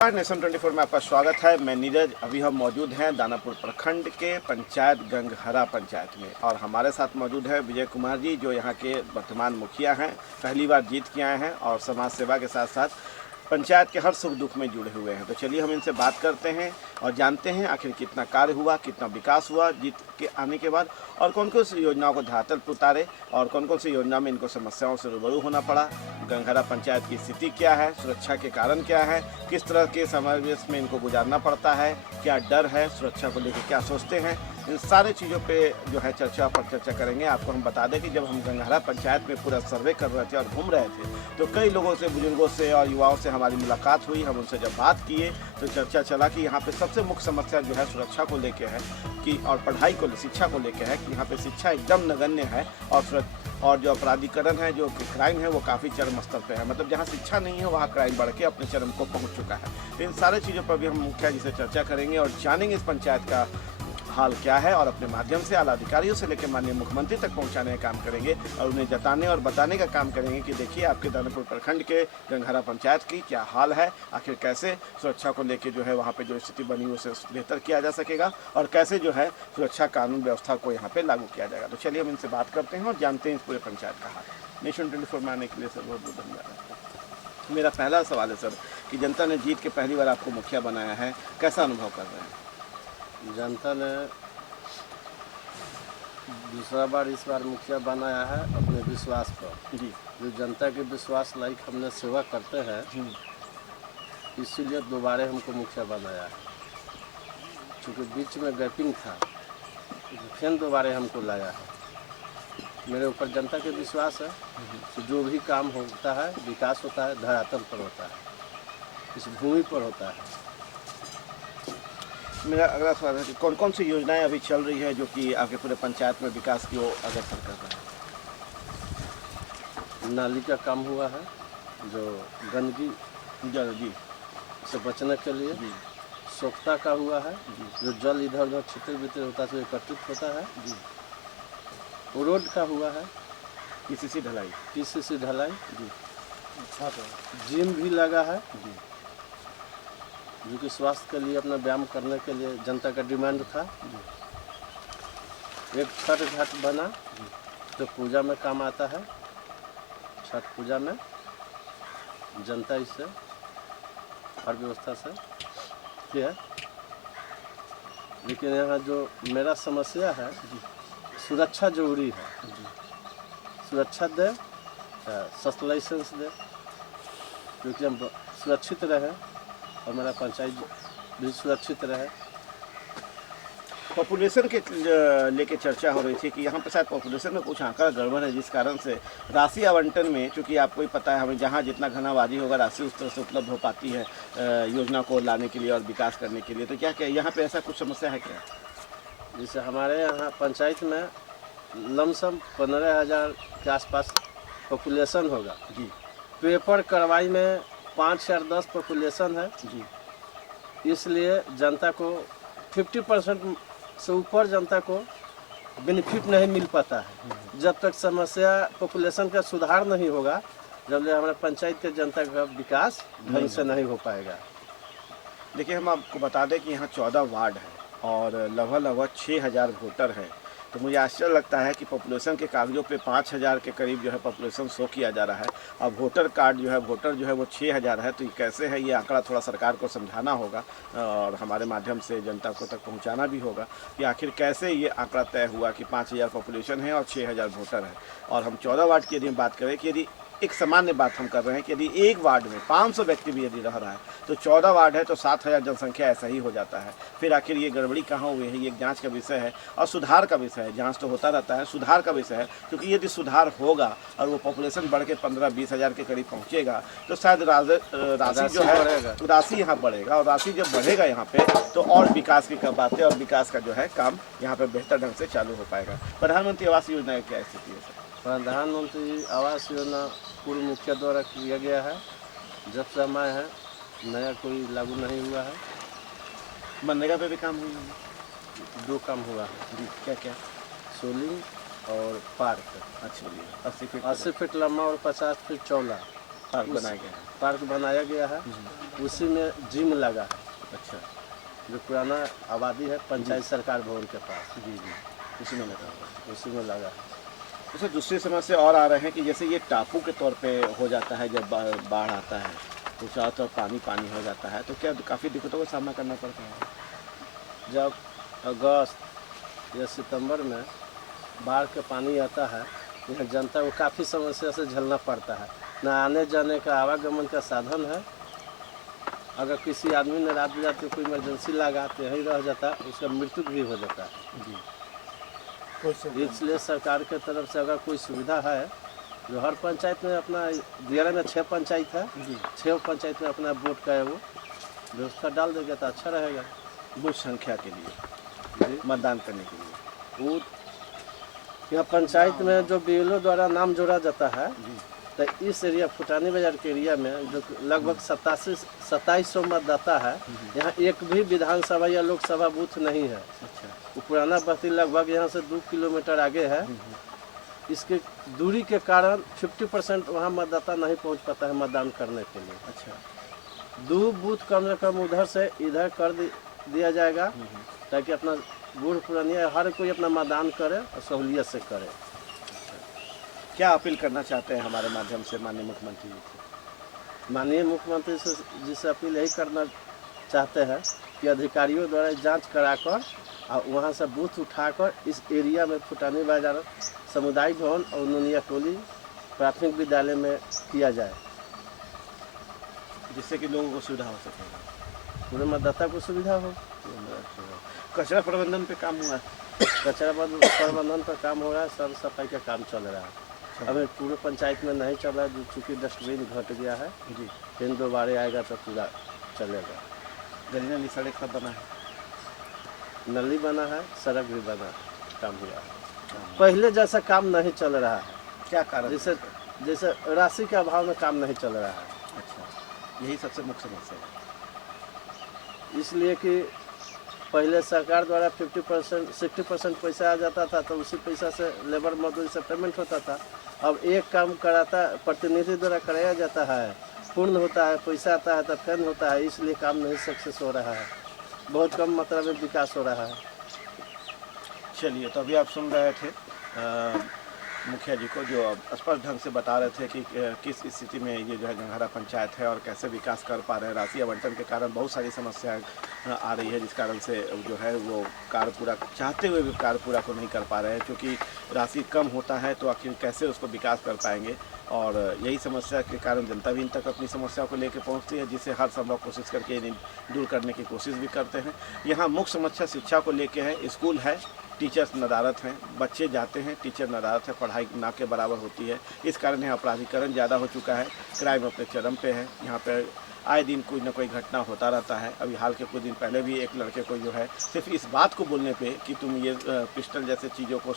Nation 24 में आपका स्वागत है। मैं नीरज। अभी हम मौजूद हैं दानापुर प्रखंड के पंचायत गंगहरा पंचायत में और हमारे साथ मौजूद है विजय कुमार जी, जो यहाँ के वर्तमान मुखिया हैं, पहली बार जीत के आए हैं और समाज सेवा के साथ साथ पंचायत के हर सुख दुख में जुड़े हुए हैं। तो चलिए हम इनसे बात करते हैं और जानते हैं आखिर कितना कार्य हुआ, कितना विकास हुआ जीत के आने के बाद, और कौन कौन सी योजनाओं को धरातल पर उतारे और कौन कौन सी योजना में इनको समस्याओं से रूबरू होना पड़ा। गंगहरा पंचायत की स्थिति क्या है, सुरक्षा के कारण क्या है, किस तरह के समावेश में इनको गुजारना पड़ता है, क्या डर है, सुरक्षा को लेकर क्या सोचते हैं, इन सारी चीज़ों पे जो है चर्चा करेंगे। आपको हम बता दें कि जब हम गंगहरा पंचायत में पूरा सर्वे कर रहे थे और घूम रहे थे तो कई लोगों से, बुजुर्गों से और युवाओं से हमारी मुलाकात हुई। हम उनसे जब बात किए तो चर्चा चला कि यहाँ पे सबसे मुख्य समस्या जो है सुरक्षा को लेके है कि और पढ़ाई को, शिक्षा को लेके है कि यहाँ पे शिक्षा एकदम नगण्य है और जो अपराधीकरण है, जो क्राइम है, वो काफ़ी चरम स्तर पे है। मतलब जहाँ शिक्षा नहीं है वहाँ क्राइम बढ़ के अपने चरम को पहुँच चुका है। तो इन सारे चीज़ों पर भी हम मुखिया जी से चर्चा करेंगे और जानेंगे इस पंचायत का हाल क्या है और अपने माध्यम से आला अधिकारियों से लेकर माननीय मुख्यमंत्री तक पहुंचाने का काम करेंगे और उन्हें जताने और बताने का काम करेंगे कि देखिए आपके दानापुर प्रखंड के गंगहरा पंचायत की क्या हाल है, आखिर कैसे सुरक्षा को लेकर जो है वहाँ पे जो स्थिति बनी उसे बेहतर किया जा सकेगा और कैसे जो है सुरक्षा कानून व्यवस्था को यहाँ पे लागू किया जाएगा। तो चलिए हम इनसे बात करते हैं और जानते हैं इस पूरे पंचायत का हाल। नेशन 24 में आने के लिए सर बहुत बहुत धन्यवाद। मेरा पहला सवाल है सर कि जनता ने जीत के पहली बार आपको मुखिया बनाया है, कैसा अनुभव कर रहे हैं? जनता ने दूसरा बार इस बार मुखिया बनाया है अपने विश्वास पर। जी जो जनता के विश्वास लायक हमने सेवा करते हैं, इसीलिए दोबारा हमको मुखिया बनाया है। क्योंकि बीच में गैपिंग था, फिर दोबारा हमको लाया है। मेरे ऊपर जनता के विश्वास है कि जो भी काम होता है, विकास होता है, धरातल पर होता है, इस भूमि पर होता है। मेरा अगला सवाल है कि कौन कौन सी योजनाएं अभी चल रही है जो कि आपके पूरे पंचायत में विकास की ओर अग्रसर कर रहा है? नाली का काम हुआ है, जो गंदगी जी से बचने के लिए। जी स्वच्छता का हुआ है, जी जो जल इधर उधर छितर बितर होता है तो एकत्रित होता है। जी। रोड का हुआ है, पीसीसी ढलाई। पीसीसी ढलाई। जी जिम भी लगा है, जी जो कि स्वास्थ्य के लिए, अपना व्यायाम करने के लिए जनता का डिमांड था। एक छठ घाट बना जो पूजा में काम आता है। छठ पूजा में जनता इससे हर व्यवस्था से किया। लेकिन यहाँ जो मेरा समस्या है, सुरक्षा जरूरी है। सुरक्षा दे, सस्ता लाइसेंस दे, क्योंकि हम सुरक्षित रहें और मेरा पंचायत भी सुरक्षित रहे। पॉपुलेशन के लेके चर्चा हो रही थी कि यहाँ पे शायद पॉपुलेशन में कुछ आंकड़ा गड़बड़ है, जिस कारण से राशि आवंटन में, चूँकि आपको ही पता है हमें जहाँ जितना घना आबादी होगा राशि उस तरह से उपलब्ध हो पाती है योजना को लाने के लिए और विकास करने के लिए। तो क्या क्या यहाँ पे ऐसा कुछ समस्या है क्या? जैसे हमारे यहाँ पंचायत में लमसम 15,000 के आसपास पॉपुलेशन होगा। जी पेपर कार्रवाई में 5 या 10 पॉपुलेशन है। जी इसलिए जनता को 50% से ऊपर जनता को बेनिफिट नहीं मिल पाता है। जब तक समस्या पॉपुलेशन का सुधार नहीं होगा, जब तक हमारे पंचायत के जनता का विकास ढंग से नहीं हो पाएगा। देखिए, हम आपको बता दें कि यहाँ 14 वार्ड है और लगभग 6,000 वोटर हैं। तो मुझे आश्चर्य लगता है कि पॉपुलेशन के कागजों पे 5,000 के करीब जो है पॉपुलेशन शो किया जा रहा है। अब वोटर कार्ड जो है, वोटर जो है वो 6,000 है। तो ये कैसे है, ये आंकड़ा थोड़ा सरकार को समझाना होगा और हमारे माध्यम से जनता को तक पहुंचाना भी होगा कि आखिर कैसे ये आंकड़ा तय हुआ कि 5,000 पॉपुलेशन है और 6,000 वोटर है। और हम 14 वार्ड की यदि बात करें कि यदि एक सामान्य बात हम कर रहे हैं कि यदि एक वार्ड में 500 व्यक्ति भी यदि रह रहा है तो 14 वार्ड है तो 7,000 जनसंख्या ऐसा ही हो जाता है। फिर आखिर ये गड़बड़ी कहाँ हुई है, ये एक जांच का विषय है और सुधार का विषय है। जांच तो होता रहता है, सुधार का विषय है, क्योंकि यदि सुधार होगा और वो पॉपुलेशन बढ़ के 15-20 हज़ार के करीब पहुँचेगा तो शायद राशि जो है, राशि यहाँ बढ़ेगा और राशि जब बढ़ेगा यहाँ पे तो और विकास की बातें और विकास का जो है काम यहाँ पर बेहतर ढंग से चालू हो पाएगा। प्रधानमंत्री आवास योजना की क्या स्थिति है सर? प्रधानमंत्री आवास योजना पूर्व मुखिया द्वारा किया गया है। जब से हम आए हैं, नया कोई लागू नहीं हुआ है। मनरेगा पे भी काम हुई है? 2 काम हुआ है। जी, क्या क्या? सोलिंग और पार्क। अच्छा जी, 80 फीट 80 फीट लंबा और 50 फीट चौड़ा। पार्क बनाया गया है। पार्क बनाया गया है, उसी में जिम लगा है। अच्छा जो पुराना आबादी है पंचायत सरकार भवन के पास, जी जी, उसी में लगा हुआ है। उसी में लगा है। उससे दूसरी समस्या और आ रहे हैं कि जैसे ये टापू के तौर पे हो जाता है, जब बाढ़ आता है तो चारों तरफ पानी पानी हो जाता है, तो क्या काफ़ी दिक्कतों का सामना करना पड़ता है? जब अगस्त या सितंबर में बाढ़ का पानी आता है, यहाँ जनता को काफ़ी समस्या से झेलना पड़ता है। न आने जाने का आवागमन का साधन है। अगर किसी आदमी ने रात बिरात कोई इमरजेंसी लगा तो यहीं रह जाता, उसका मृत्यु भी हो जाता है। जी, इसलिए सरकार के तरफ से अगर कोई सुविधा है, जो हर पंचायत में अपना दियारा में 6 पंचायत है, 6 पंचायत में अपना वोट का है वो व्यवस्था डाल देगा तो अच्छा रहेगा। बूथ संख्या के लिए, मतदान करने के लिए। वो यहाँ पंचायत में जो बीएलओ द्वारा नाम जोड़ा जाता है, तो इस एरिया फुटानी बाजार के एरिया में जो लगभग 2700 मतदाता है, यहाँ एक भी विधानसभा या लोकसभा बूथ नहीं है। अच्छा, वो पुराना बस्ती लगभग यहाँ से 2 किलोमीटर आगे है। इसके दूरी के कारण 50% वहाँ मतदाता नहीं पहुँच पाता है मतदान करने के लिए। अच्छा, 2 बूथ कम से कम उधर से इधर कर दिया जाएगा, ताकि अपना बूढ़ पुरानिया हर कोई अपना मतदान करे और सहूलियत से करे। क्या अपील करना चाहते हैं हमारे माध्यम से माननीय मुख्यमंत्री जी को? माननीय मुख्यमंत्री से जिससे अपील यही करना चाहते हैं कि अधिकारियों द्वारा जांच कराकर और वहां से बूथ उठाकर इस एरिया में फुटानी बाजार सामुदायिक भवन और नुनिया टोली प्राथमिक विद्यालय में किया जाए, जिससे कि लोगों को सुविधा हो सके, पूरे मतदाता को सुविधा हो। कचरा प्रबंधन पे काम हुआ है? कचरा प्रबंधन का काम हो रहा है, साफ सफाई का काम चल रहा है। अभी पूरे पंचायत में नहीं चल रहा है, चूँकि डस्टबिन घट गया है जी, फिर दोबारा आएगा तो पूरा चलेगा। गली नाली सड़क सब बना है? नली बना है, सड़क भी बना, काम हुआ है। पहले जैसा काम नहीं चल रहा है। क्या कारण? जैसे राशि के अभाव में काम नहीं चल रहा है। अच्छा, यही सबसे मुख्य समस्या है। इसलिए कि पहले सरकार द्वारा 50% 60% पैसा आ जाता था, तो उसी पैसा से लेबर मजदूरी से पेमेंट होता था। अब एक काम कराता प्रतिनिधि द्वारा कराया जाता है, पूर्ण होता है, पैसा आता है तो फेल होता है, इसलिए काम नहीं सक्सेस हो रहा है, बहुत कम मात्रा में विकास हो रहा है। चलिए, तो अभी आप सुन रहे थे मुखिया जी को, जो स्पष्ट ढंग से बता रहे थे कि किस स्थिति में ये जो है गंगहरा पंचायत है और कैसे विकास कर पा रहे हैं। राशि आवंटन के कारण बहुत सारी समस्याएं आ रही है, जिस कारण से जो है वो कार्य पूरा चाहते हुए भी कार्य पूरा को नहीं कर पा रहे हैं, क्योंकि राशि कम होता है तो आखिर कैसे उसको विकास कर पाएंगे। और यही समस्या के कारण जनता भी इन तक अपनी समस्याओं को लेकर पहुंचती है, जिसे हर संभव कोशिश करके इन्हें दूर करने की कोशिश भी करते हैं। यहाँ मुख्य समस्या शिक्षा को लेकर है। स्कूल है, टीचर्स नदारत हैं, बच्चे जाते हैं, टीचर नदारत है, पढ़ाई ना के बराबर होती है। इस कारण यहाँ अपराधीकरण ज़्यादा हो चुका है, क्राइम अपने चरम पे है। यहाँ पर आए दिन कोई ना कोई घटना होता रहता है। अभी हाल के कुछ दिन पहले भी एक लड़के को जो है सिर्फ इस बात को बोलने पे कि तुम ये पिस्टल जैसे चीज़ों को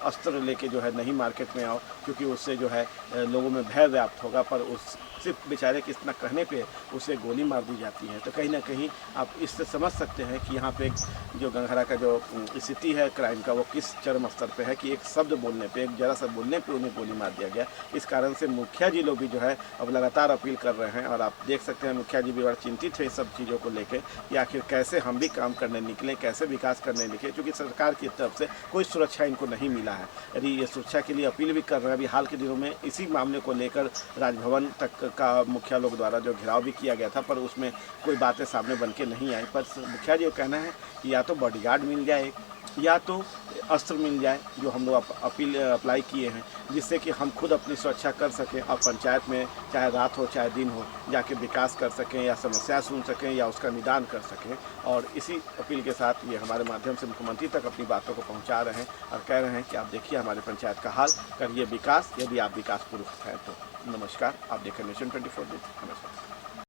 अस्त्र लेके जो है नहीं मार्केट में आओ, क्योंकि उससे जो है लोगों में भय व्याप्त होगा, पर उस सिर्फ बेचारे के इतना कहने पे उसे गोली मार दी जाती है। तो कहीं ना कहीं आप इससे समझ सकते हैं कि यहाँ पे जो गंगहरा का जो स्थिति है क्राइम का, वो किस चरम स्तर पे है कि एक शब्द बोलने पे, एक जरा सा बोलने पे उन्हें गोली मार दिया गया। इस कारण से मुखिया जी लोग भी जो है अब लगातार अपील कर रहे हैं, और आप देख सकते हैं मुखिया जी भी बड़ा चिंतित है इस सब चीज़ों को लेकर कि आखिर कैसे हम भी काम करने निकलें, कैसे विकास करने निकलें, क्योंकि सरकार की तरफ से कोई सुरक्षा इनको नहीं मिला है। यदि ये सुरक्षा के लिए अपील भी कर रहे हैं। अभी हाल के दिनों में इसी मामले को लेकर राजभवन तक का मुखिया लोग द्वारा जो घेराव भी किया गया था, पर उसमें कोई बातें सामने बन के नहीं आई। पर मुखिया जी का कहना है कि या तो बॉडीगार्ड मिल जाए या तो अस्त्र मिल जाए, जो हम लोग अप्लाई किए हैं, जिससे कि हम खुद अपनी सुरक्षा कर सकें और पंचायत में चाहे रात हो चाहे दिन हो जाके विकास कर सकें, या समस्या सुन सकें, या उसका निदान कर सकें। और इसी अपील के साथ ये हमारे माध्यम से मुख्यमंत्री तक अपनी बातों को पहुंचा रहे हैं और कह रहे हैं कि आप देखिए हमारे पंचायत का हाल, करिए विकास, यदि आप विकास पुरुष हैं तो। नमस्कार, आप देखें नेशन 24 दिन। नमस्कार।